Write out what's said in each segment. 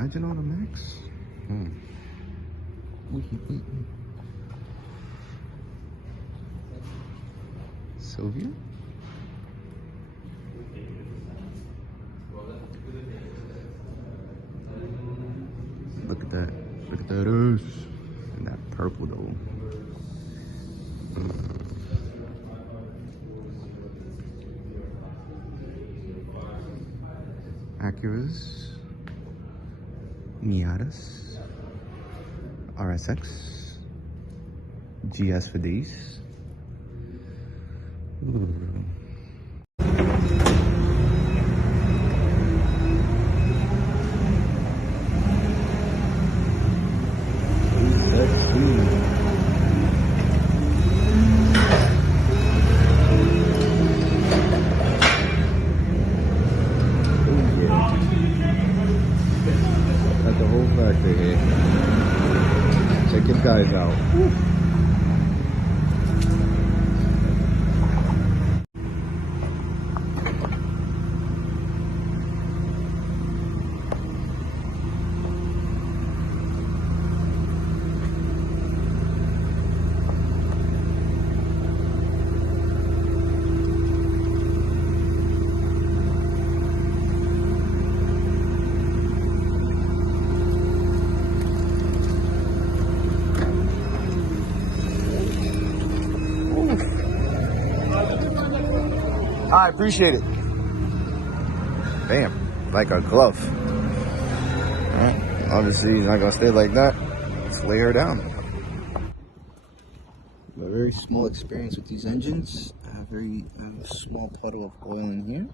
Imagine on the max. Sylvia? Look at that. Look at that ass. And that purple though. Acuras, Miatas, RSX, GS for these. Check your guys out. Woo. I appreciate it. Bam, like a glove. All right. Obviously, he's not gonna stay like that. Let's lay her down. A very small experience with these engines. I have a small puddle of oil in here.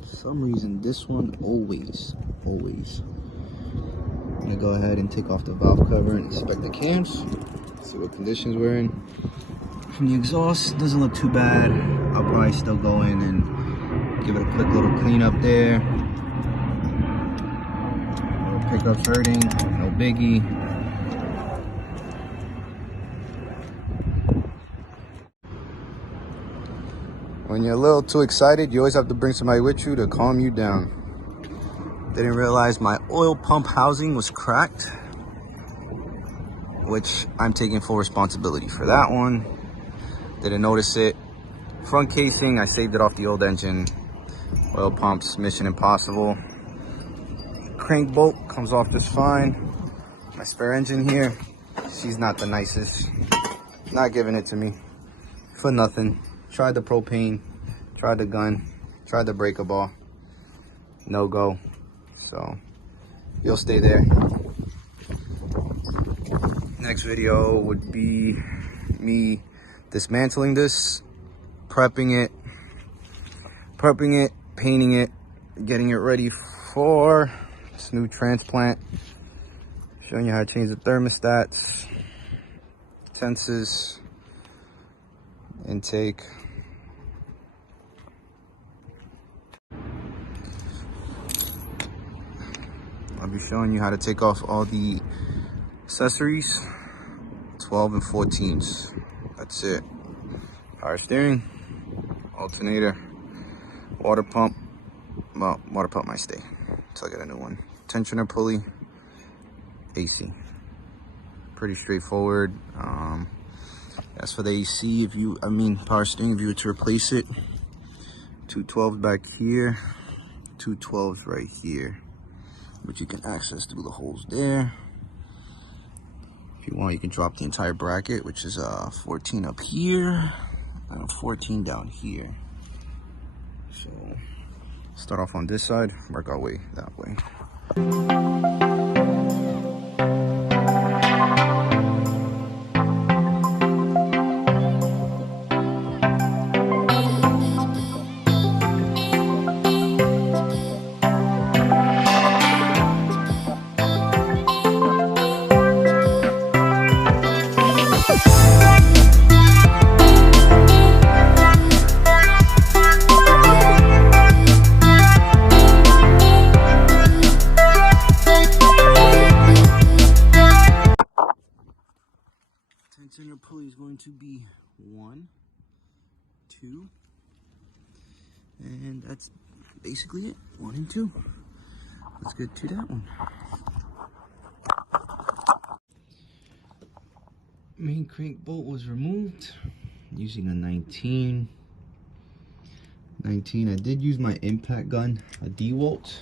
For some reason, this one always. I'm gonna go ahead and take off the valve cover and inspect the cams, see what conditions we're in. From the exhaust, doesn't look too bad. I'll probably still go in and give it a quick little clean up there. No pickups hurting, no biggie. When you're a little too excited, you always have to bring somebody with you to calm you down. Didn't realize my oil pump housing was cracked, which I'm taking full responsibility for that one. Didn't notice it. Front casing, I saved it off the old engine. Oil pumps, mission impossible. Crank bolt comes off just fine. My spare engine here, she's not the nicest. Not giving it to me for nothing. Tried the propane, tried the gun, tried the breaker ball. No go. So you'll stay there. Next video would be me dismantling this, prepping it, painting it, getting it ready for this new transplant. Showing you how to change the thermostats, sensors, intake. I'll be showing you how to take off all the accessories, 12 and 14s. That's it. Power steering, alternator, water pump. Well, water pump might stay until I get a new one. Tensioner pulley, AC. Pretty straightforward. As for the AC, power steering, if you were to replace it, 2 12s back here, 2 12s right here, which you can access through the holes there. If you want, you can drop the entire bracket, which is 14 up here and 14 down here. So start off on this side, work our way that way. to be 1, 2, and that's basically it. 1 and 2. Let's get to that one. Main crank bolt was removed using a 19. I did use my impact gun, a DeWalt.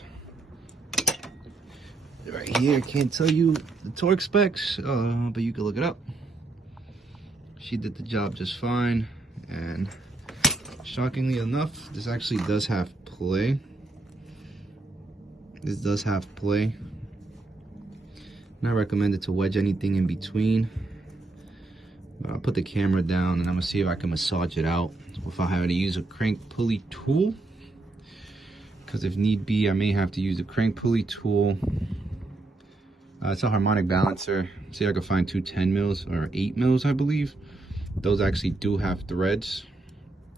Right here, I can't tell you the torque specs, but you can look it up. She did the job just fine, and shockingly enough, this actually does have play. This does have play. Not recommended to wedge anything in between. But I'll put the camera down and I'm gonna see if I can massage it out without having to use a crank pulley tool. Because if need be, I may have to use a crank pulley tool. It's a harmonic balancer. See if I can find 2 10 mils or 8 mils, I believe. Those actually do have threads.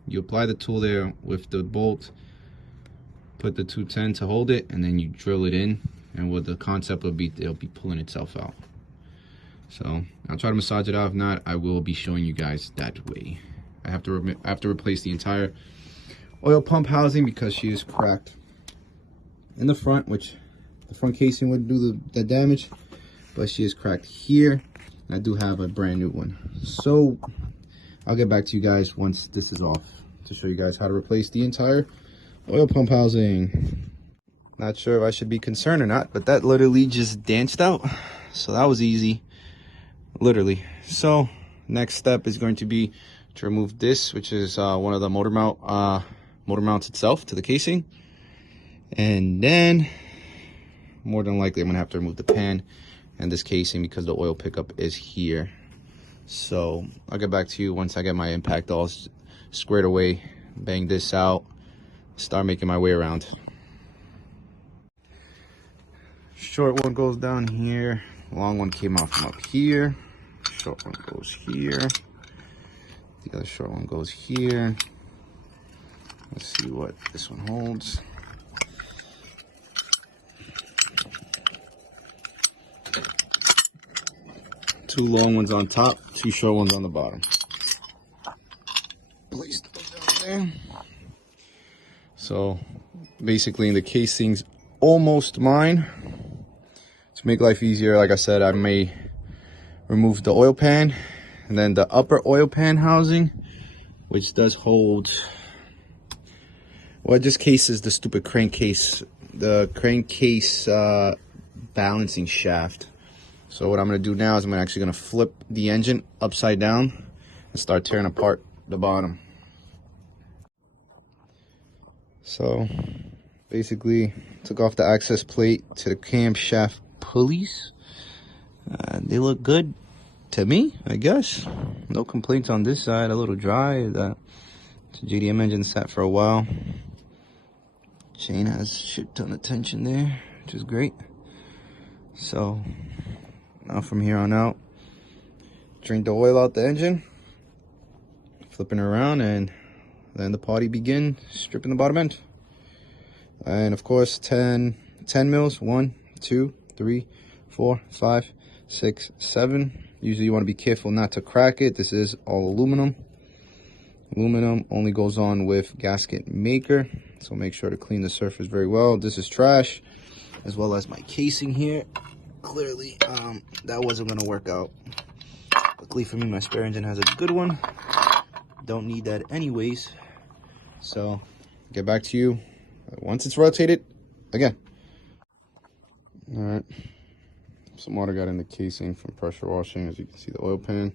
You apply the tool there with the bolt, put the 210 to hold it, and then you drill it in. And what the concept will be, it'll be pulling itself out. So I'll try to massage it out. If not, I will be showing you guys that way. I have to replace the entire oil pump housing because she is cracked in the front, which the front casing would do the damage, but she is cracked here. I do have a brand new one. So I'll get back to you guys once this is off to show you guys how to replace the entire oil pump housing. Not sure if I should be concerned or not, but that literally just danced out. So that was easy. Literally. So next step is going to be to remove this, which is one of the motor mounts itself to the casing, and then more than likely I'm gonna have to remove the pan and this casing because the oil pickup is here. So I'll get back to you once I get my impact all squared away, bang this out, start making my way around. Short one goes down here, long one came out from up here. Short one goes here. The other short one goes here. Let's see what this one holds. Two long ones on top, 2 short ones on the bottom. Place those down there. So basically the casing's almost mine. To make life easier, like I said, I may remove the oil pan and then the upper oil pan housing, which does hold, well, it just cases the stupid crankcase, the crankcase balancing shaft. So what I'm going to do now is I'm actually going to flip the engine upside down and start tearing apart the bottom. So basically took off the access plate to the camshaft pulleys. They look good to me, I guess. No complaints on this side. A little dry. It's a JDM engine sat for a while. Chain has a shit ton of tension there, which is great. So now from here on out, drain the oil out the engine, flipping it around, and then the party begin stripping the bottom end. And of course 10 mils, 1, 2, 3, 4, 5, 6, 7. Usually you want to be careful not to crack it. This is all aluminum. Aluminum only goes on with gasket maker, so make sure to clean the surface very well. This is trash, as well as my casing here. Clearly that wasn't going to work out. Luckily for me, my spare engine has a good one. Don't need that anyways. So get back to you once it's rotated again. All right, some water got in the casing from pressure washing. As you can see, the oil pan,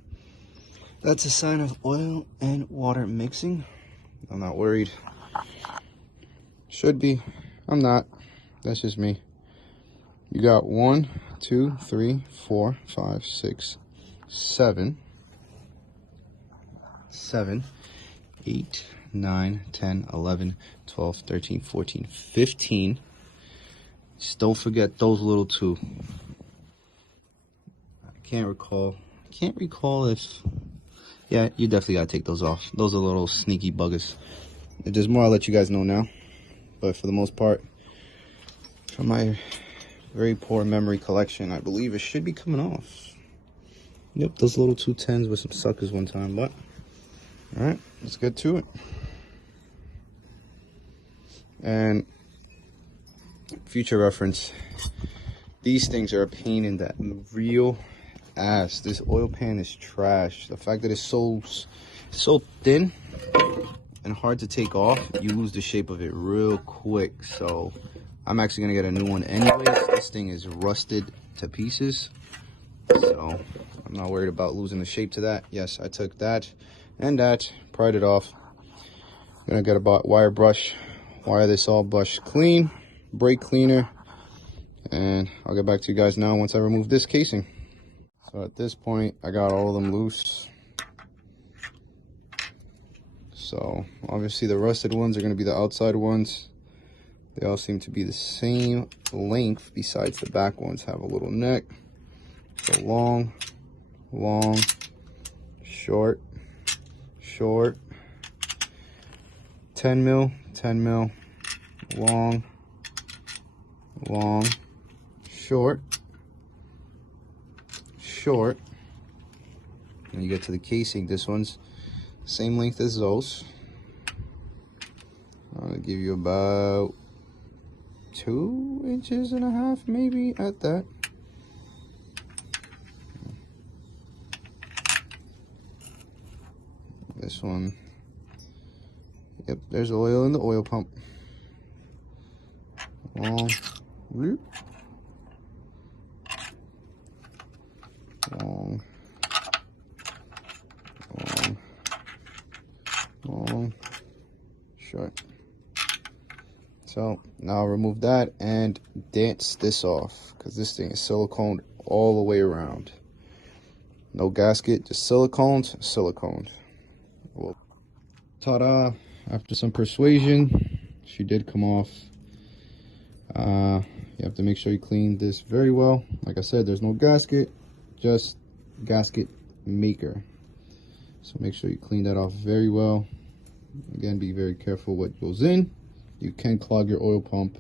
that's a sign of oil and water mixing. I'm not worried. Should be. I'm not. That's just me. You got 1, 2, 3, 4, 5, 6, 7, 8, 9, 10, 11, 12, 13, 14, 15. Just don't forget those little 2. I can't recall if, yeah, you definitely gotta take those off. Those are little sneaky buggers. If there's more, I'll let you guys know now. But for the most part, from my very poor memory collection, I believe it should be coming off. Yep, those little 210s with some suckers one time, but all right, let's get to it. And future reference, these things are a pain in that real ass. This oil pan is trash. The fact that it's so thin and hard to take off, you lose the shape of it real quick. So I'm actually gonna get a new one anyways. This thing is rusted to pieces, so I'm not worried about losing the shape to that. Yes, I took that and that, pried it off. I'm gonna get a wire brush, wire this all brush clean, brake cleaner, and I'll get back to you guys now once I remove this casing. So at this point, I got all of them loose. So obviously the rusted ones are going to be the outside ones. They all seem to be the same length, besides the back ones have a little neck. So long, long, short, short, 10 mil, 10 mil, long, long, short, short. And you get to the casing. This one's same length as those. I'll give you about 2.5 inches maybe at that. This one, yep, there's oil in the oil pump. Long, loop, long, long, long, short. So now I'll remove that and dance this off, because this thing is siliconed all the way around. No gasket, just siliconed. Well, ta-da! After some persuasion, she did come off. You have to make sure you clean this very well. Like I said, there's no gasket, just gasket maker. So make sure you clean that off very well. Again, be very careful what goes in. You can clog your oil pump.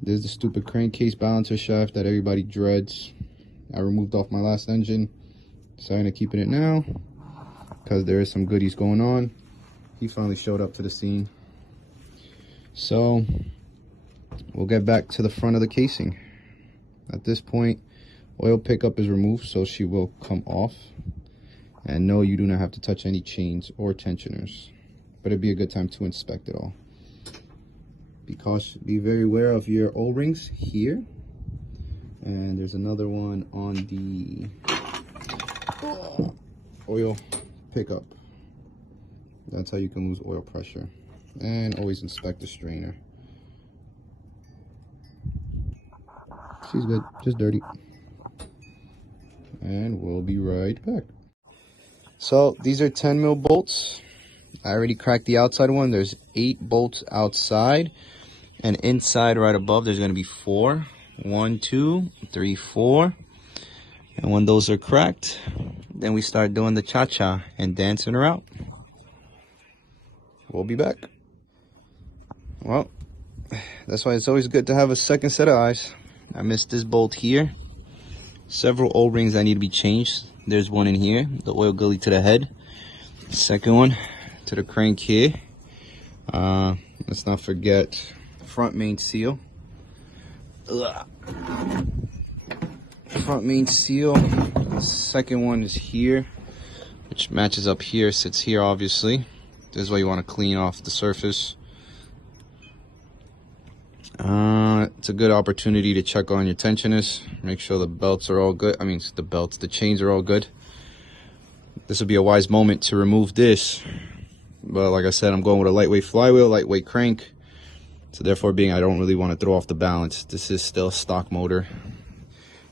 There's the stupid crankcase balancer shaft that everybody dreads. I removed off my last engine. Deciding to keep it now because there is some goodies going on. He finally showed up to the scene. So we'll get back to the front of the casing. At this point, oil pickup is removed, so she will come off. And no, you do not have to touch any chains or tensioners, but it'd be a good time to inspect it all. Be very aware of your O-rings here, and there's another one on the oil pickup. That's how you can lose oil pressure. And always inspect the strainer. She's good, just dirty. And we'll be right back. So these are 10 mil bolts. I already cracked the outside one. There's 8 bolts outside, and inside right above there's going to be 4. 1, 2, 3, 4. And when those are cracked, then we start doing the cha-cha and dancing her out. We'll be back. Well, that's why it's always good to have a second set of eyes. I missed this bolt here. Several O-rings that need to be changed. There's one in here, the oil gully to the head. Second one to the crank here. Let's not forget the front main seal. Front main seal. The second one is here, which matches up here, sits here obviously. This is why you want to clean off the surface. It's a good opportunity to check on your tensioners. Make sure the belts are all good. I mean, the chains are all good. This would be a wise moment to remove this. But like I said, I'm going with a lightweight flywheel, lightweight crank. So therefore being, I don't really want to throw off the balance. This is still a stock motor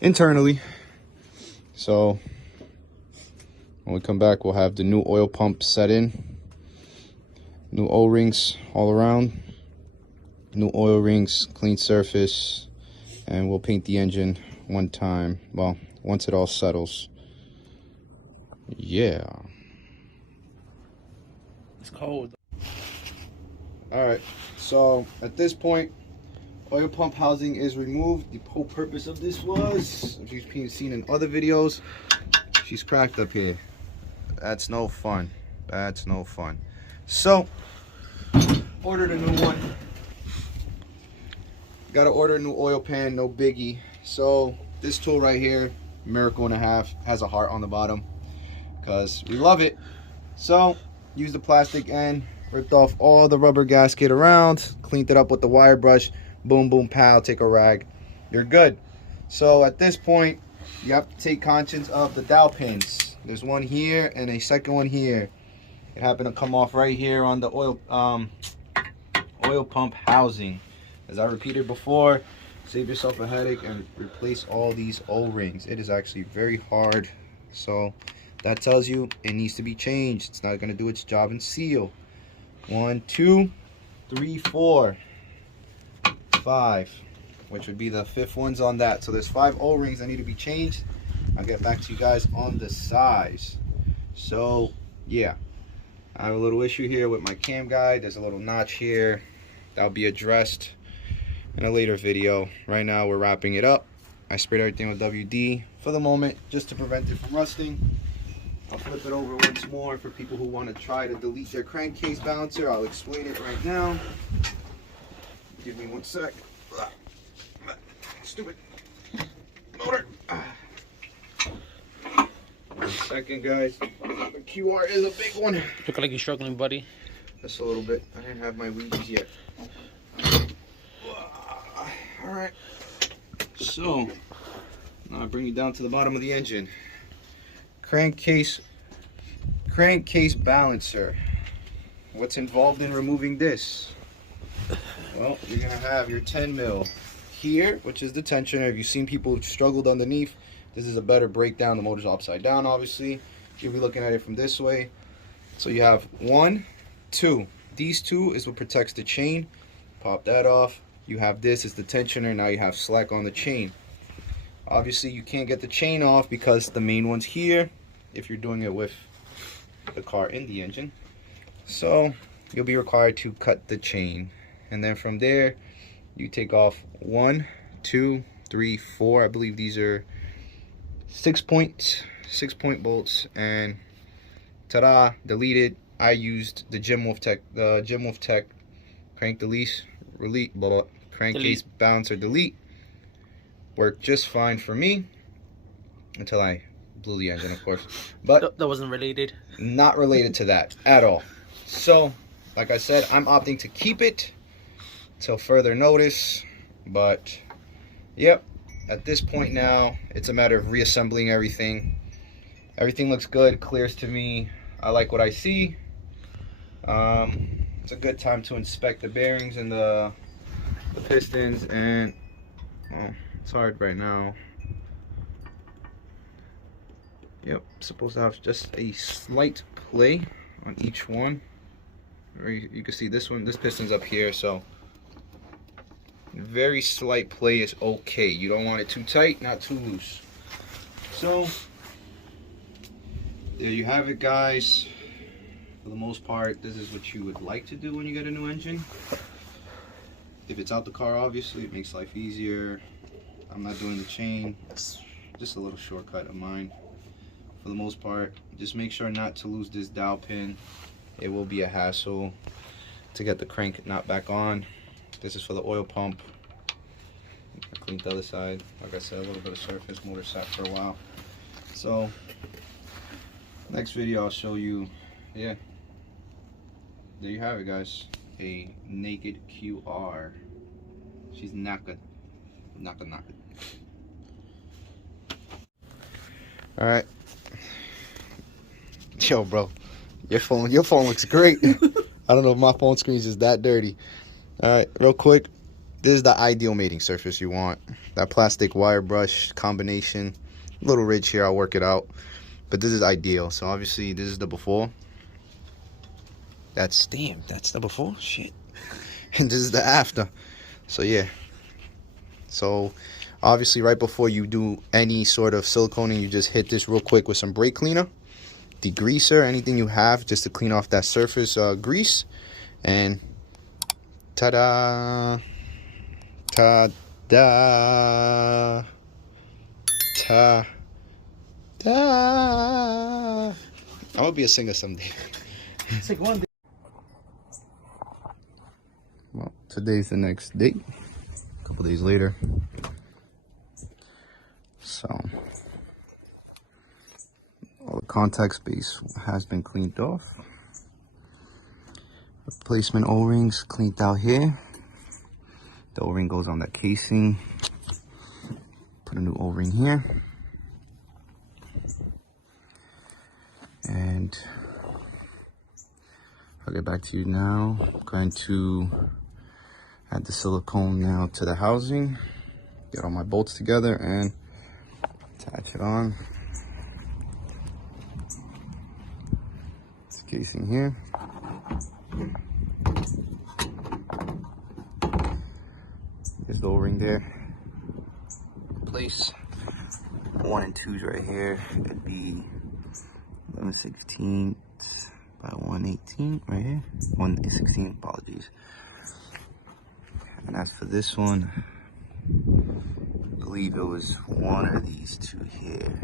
internally. So when we come back, we'll have the new oil pump set in. New O-rings all around. New oil rings, clean surface, and we'll paint the engine one time. Well, once it all settles. Yeah. It's cold. All right, so at this point, oil pump housing is removed. The whole purpose of this was, as you've seen in other videos, she's cracked up here. That's no fun. That's no fun. So, ordered a new one. Gotta order a new oil pan, no biggie. So, this tool right here, miracle and a half, has a heart on the bottom because we love it. So, use the plastic end, ripped off all the rubber gasket around, cleaned it up with the wire brush, boom, boom, pow, take a rag. You're good. So, at this point, you have to take conscience of the dowel pins. There's one here and a second one here. It happened to come off right here on the oil pump housing. As I repeated before, save yourself a headache and replace all these O-rings. It is actually very hard. So that tells you it needs to be changed. It's not going to do its job and seal. 1, 2, 3, 4, 5, which would be the 5th ones on that. So there's 5 O-rings that need to be changed. I'll get back to you guys on the size. So yeah, I have a little issue here with my cam guide. There's a little notch here that'll be addressed in a later video. Right now we're wrapping it up. I sprayed everything with WD for the moment just to prevent it from rusting. I'll flip it over once more for people who want to try to delete their crankcase balancer. I'll explain it right now. Give me 1 sec. Stupid motor. 1 second, guys. The QR is a big one. Look like you're struggling, buddy. Just a little bit. I didn't have my Ouija's yet. Alright. So, now I bring you down to the bottom of the engine. Crankcase balancer. What's involved in removing this? Well, you're going to have your 10 mil here, which is the tensioner. If you've seen people who struggled underneath, this is a better breakdown. The motor's upside down, obviously. You'll be looking at it from this way. So you have 1, 2. These 2 is what protects the chain. Pop that off. You have this is the tensioner. Now you have slack on the chain. Obviously, you can't get the chain off because the main one's here if you're doing it with the car in the engine. So you'll be required to cut the chain. And then from there, you take off 1, 2, 3, 4. I believe these are 6-point bolts, and ta-da, deleted. I used the Jim Wolf Tech crank release, crankcase balancer delete. Worked just fine for me until I blew the engine, of course. But that wasn't related. Not related to that at all. So, like I said, I'm opting to keep it till further notice. But yep, at this point now, it's a matter of reassembling everything. Everything looks good, clears to me. I like what I see. It's a good time to inspect the bearings and the pistons, and well, it's hard right now. Yep, supposed to have just a slight play on each one. You can see this one, this piston's up here, so very slight play is okay. You don't want it too tight, not too loose. So there you have it, guys. For the most part, this is what you would like to do when you get a new engine. If it's out the car, obviously, it makes life easier. I'm not doing the chain. It's just a little shortcut of mine. For the most part, just make sure not to lose this dowel pin. It will be a hassle to get the crank nut back on. This is for the oil pump. I cleaned the other side. Like I said, a little bit of surface. Motor sat for a while. So, next video I'll show you, yeah. There you have it, guys. A naked QR. She's knackered. Knackered. Alright. Yo, bro. Your phone looks great. I don't know if my phone screen is just that dirty. Alright, real quick. This is the ideal mating surface you want. That plastic wire brush combination. A little ridge here, I'll work it out. But this is ideal. So obviously this is the before. That's the before? Shit. And this is the after. So yeah. So obviously right before you do any sort of siliconing, you just hit this real quick with some brake cleaner, degreaser, anything you have just to clean off that surface grease. And ta-da. Ta-da. I'm gonna be a singer someday. Well, today's the next day. A couple days later. So all the contact space has been cleaned off. Replacement O-rings cleaned out here. The O-ring goes on that casing. Put a new O-ring here. And I'll get back to you now. I'm going to add the silicone now to the housing. Get all my bolts together and attach it on. This casing here. There's the O-ring there. Place 1 and 2s right here. It'd be 11/16 by 1/18 right here. 1/16, apologies. And as for this one, I believe it was one of these two here.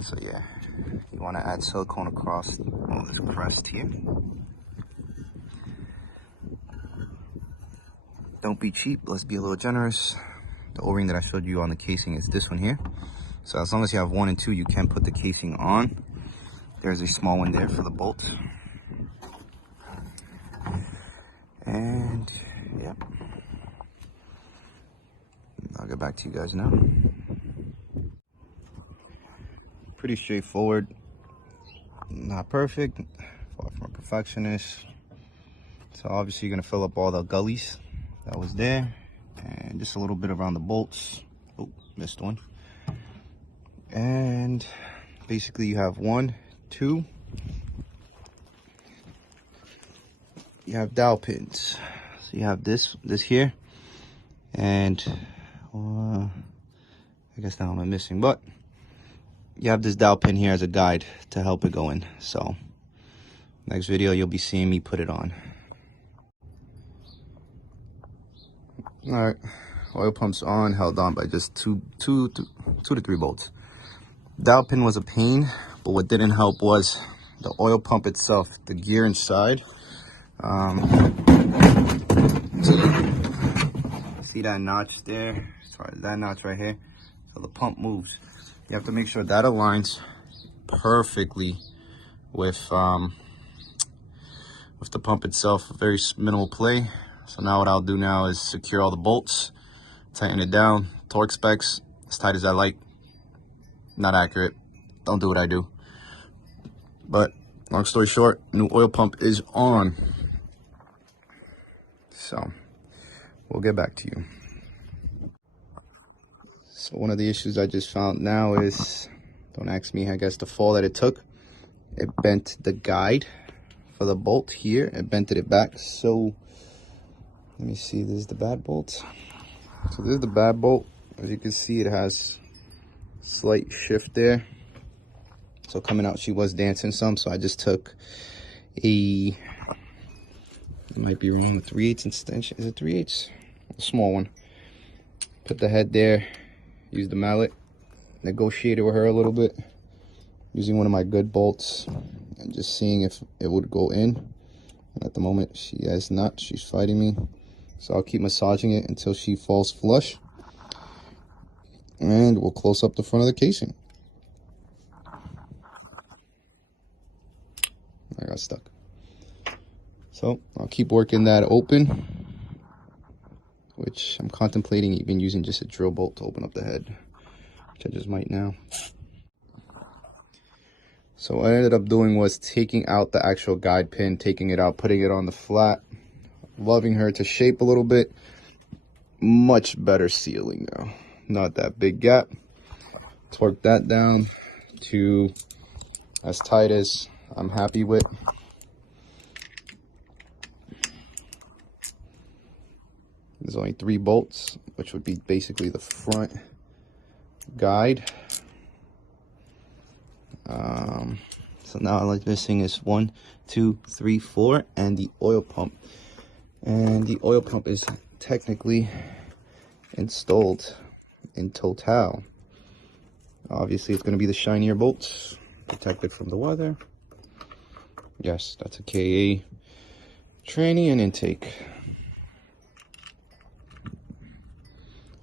So yeah, you want to add silicone across all this crest here. Don't be cheap, let's be a little generous. The O-ring that I showed you on the casing is this one here. So as long as you have 1 and 2, you can put the casing on. There's a small one there for the bolt. And yeah, I'll get back to you guys now. Pretty straightforward, not perfect, far from a perfectionist. So obviously you're gonna fill up all the gullies that was there, and just a little bit around the bolts. Oh, missed one. And basically you have 1, 2. You have dowel pins. So you have this here, and I guess now I'm missing, but you have this dowel pin here as a guide to help it go in. So next video you'll be seeing me put it on. All right, oil pump's on, held on by just two to three bolts. Dowel pin was a pain, but what didn't help was the oil pump itself, the gear inside. See that notch there? Sorry, that notch right here. So the pump moves. You have to make sure that aligns perfectly with the pump itself. Very minimal play. So now what I'll do now is secure all the bolts, tighten it down. Torque specs as tight as I like. Not accurate. Don't do what I do. But long story short, new oil pump is on. So we'll get back to you. So one of the issues I just found now is, don't ask me, I guess the fall that it took, it bent the guide for the bolt here. It bented it back. So let me see, this is the bad bolt. So this is the bad bolt. As you can see, it has slight shift there. So coming out, she was dancing some. So I just took it might be wrong, a 3/8 extension. Is it 3/8? A small one. Put the head there. Use the mallet. Negotiated with her a little bit, using one of my good bolts, and just seeing if it would go in. And at the moment, she has not. She's fighting me. So I'll keep massaging it until she falls flush. And we'll close up the front of the casing. I got stuck. So I'll keep working that open, which I'm contemplating even using just a drill bolt to open up the head, which I just might now. So what I ended up doing was taking out the actual guide pin, taking it out, putting it on the flat, loving her to shape a little bit. Much better sealing now. Not that big gap. Torque that down to as tight as I'm happy with. There's only 3 bolts, which would be basically the front guide. So now all I'm missing is 1, 2, 3, 4, and the oil pump. And the oil pump is technically installed in total. Obviously, it's going to be the shinier bolts, protected from the weather. Yes, that's a KA tranny and intake.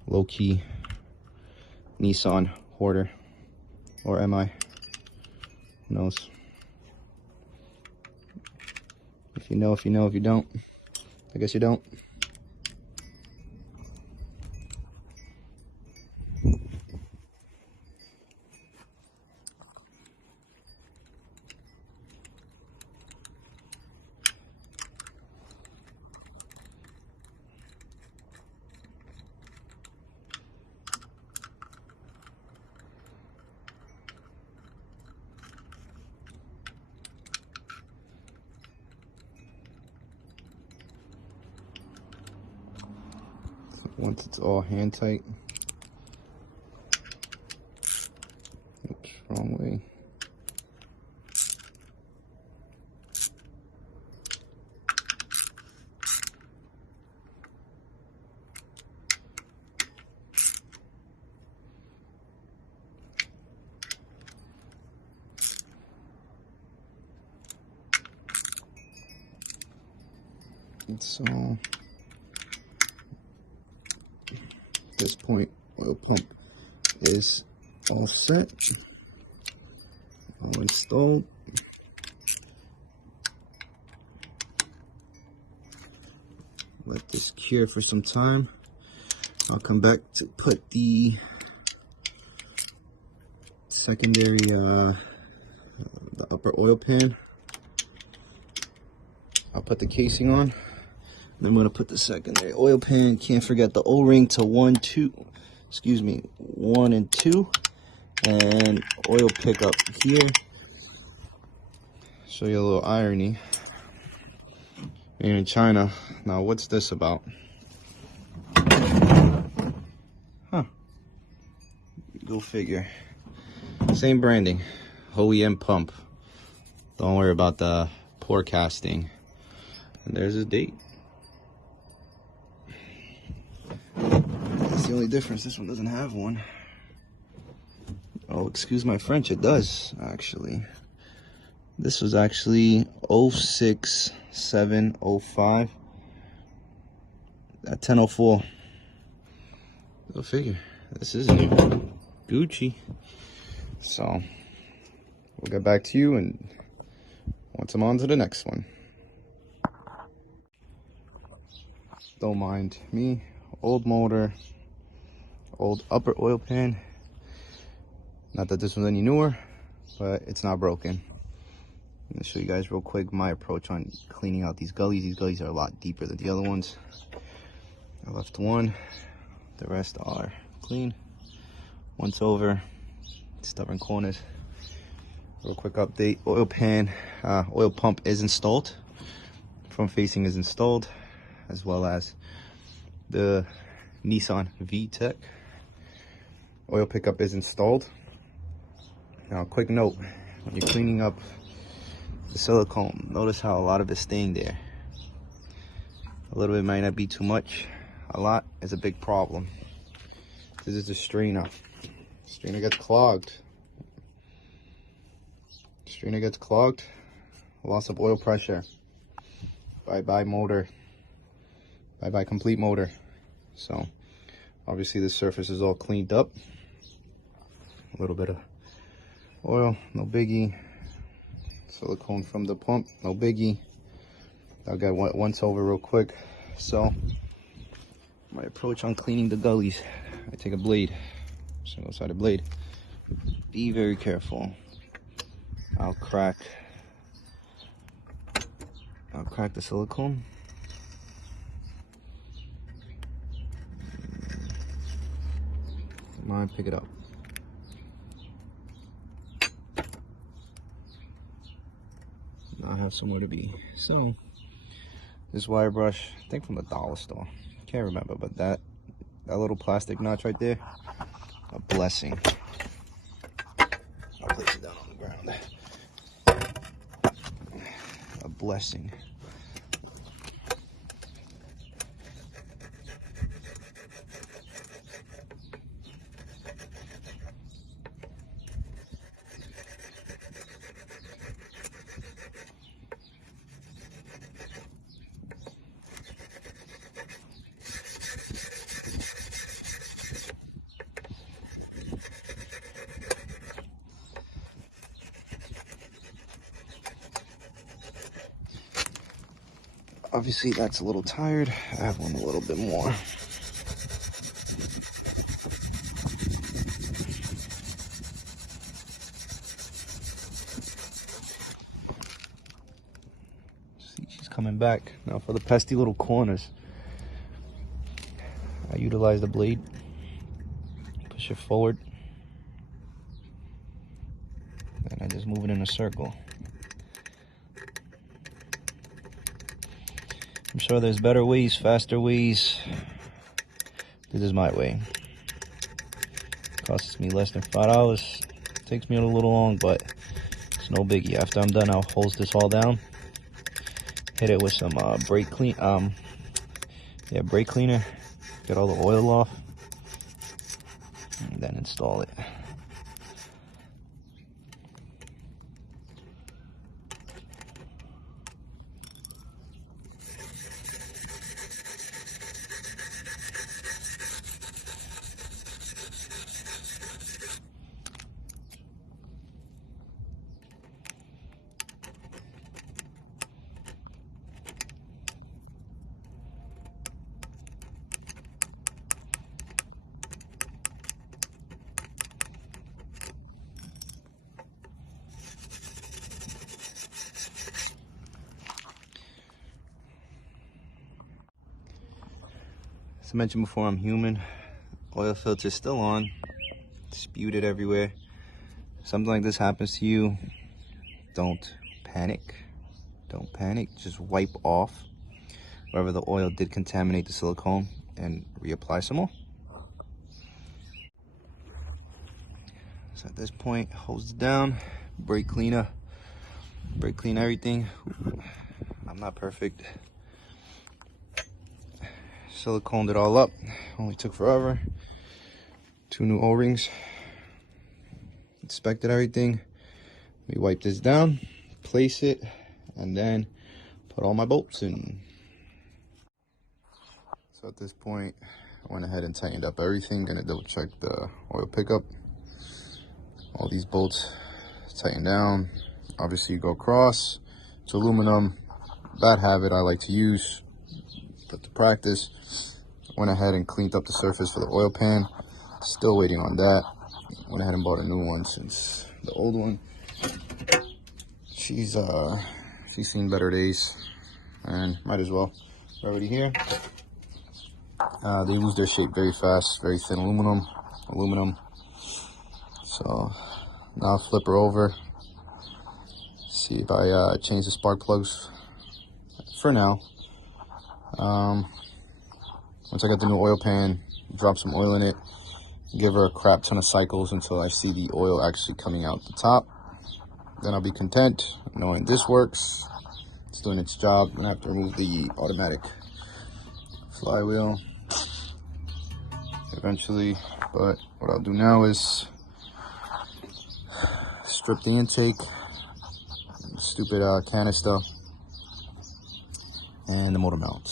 Low-key Nissan hoarder, or am I? Who knows? If you know, if you know, if you don't, I guess you don't. Once it's all hand tight. Oops, wrong way. And so at this point, oil pump is all set, all installed. Let this cure for some time. I'll come back to put the secondary, the upper oil pan. I'll put the casing on. Then I'm gonna put the secondary oil pan. Can't forget the O-ring to 1 and 2, and oil pickup here. Show you a little irony. Here in China. Now, what's this about? Huh? Go figure. Same branding, OEM pump. Don't worry about the poor casting. And there's his date. That's the only difference. This one doesn't have one. Oh, excuse my French. It does, actually. This was actually 06/7/05 at 10:04. Go figure. This is new. Gucci. So, we'll get back to you and once I'm on to the next one. Don't mind me. Old motor, old upper oil pan. Not that this one's any newer, but it's not broken. I'm gonna show you guys real quick my approach on cleaning out these gullies. These gullies are a lot deeper than the other ones. I left one, the rest are clean. Once over, stubborn corners. Real quick update, oil pan, oil pump is installed. Front facing is installed, as well as the Nissan VTEC. Oil pickup is installed. Now, quick note, when you're cleaning up the silicone, notice how a lot of it's staying there. A little bit might not be too much. A lot is a big problem. This is a strainer. Strainer gets clogged. Strainer gets clogged. Loss of oil pressure. Bye-bye motor. Bye-bye complete motor. So, obviously the surface is all cleaned up. A little bit of oil, no biggie. Silicone from the pump, no biggie. I'll get once over real quick. So, my approach on cleaning the gullies, I take a blade, single-sided blade. Be very careful. I'll crack the silicone. Come on, pick it up. Now I have somewhere to be. So, this wire brush, I think from the dollar store. Can't remember, but that little plastic notch right there, a blessing. I'll place it down on the ground. A blessing. Obviously that's a little tired. I have one a little bit more. See, she's coming back. Now for the pesky little corners, I utilize the blade, push it forward, and I just move it in a circle. I'm sure there's better ways, faster ways. This is my way. Costs me less than $5. Takes me a little long, but it's no biggie. After I'm done, I'll hose this all down. Hit it with some brake cleaner. Get all the oil off, and then install it. As I mentioned before, I'm human. Oil filter's still on. Spewed it everywhere. Something like this happens to you, don't panic. Don't panic. Just wipe off wherever the oil did contaminate the silicone and reapply some more. So at this point, hose it down, brake clean everything. I'm not perfect. Siliconed it all up. Only took forever. 2 new O-rings. Inspected everything. Let me wipe this down, place it, and then put all my bolts in. So at this point, I went ahead and tightened up everything. Gonna double check the oil pickup. All these bolts tighten down. Obviously you go across. It's aluminum. Bad habit I like to use, but to practice. Went ahead and cleaned up the surface for the oil pan. Still waiting on that. Went ahead and bought a new one since the old one. She's seen better days, and might as well. We're already here. They lose their shape very fast. Very thin aluminum. So now I'll flip her over. See if I change the spark plugs. For now. Once I get the new oil pan, drop some oil in it, give her a crap ton of cycles until I see the oil actually coming out the top. Then I'll be content knowing this works. It's doing its job. I'm gonna have to remove the automatic flywheel eventually, but what I'll do now is strip the intake, stupid canister, and the motor mount.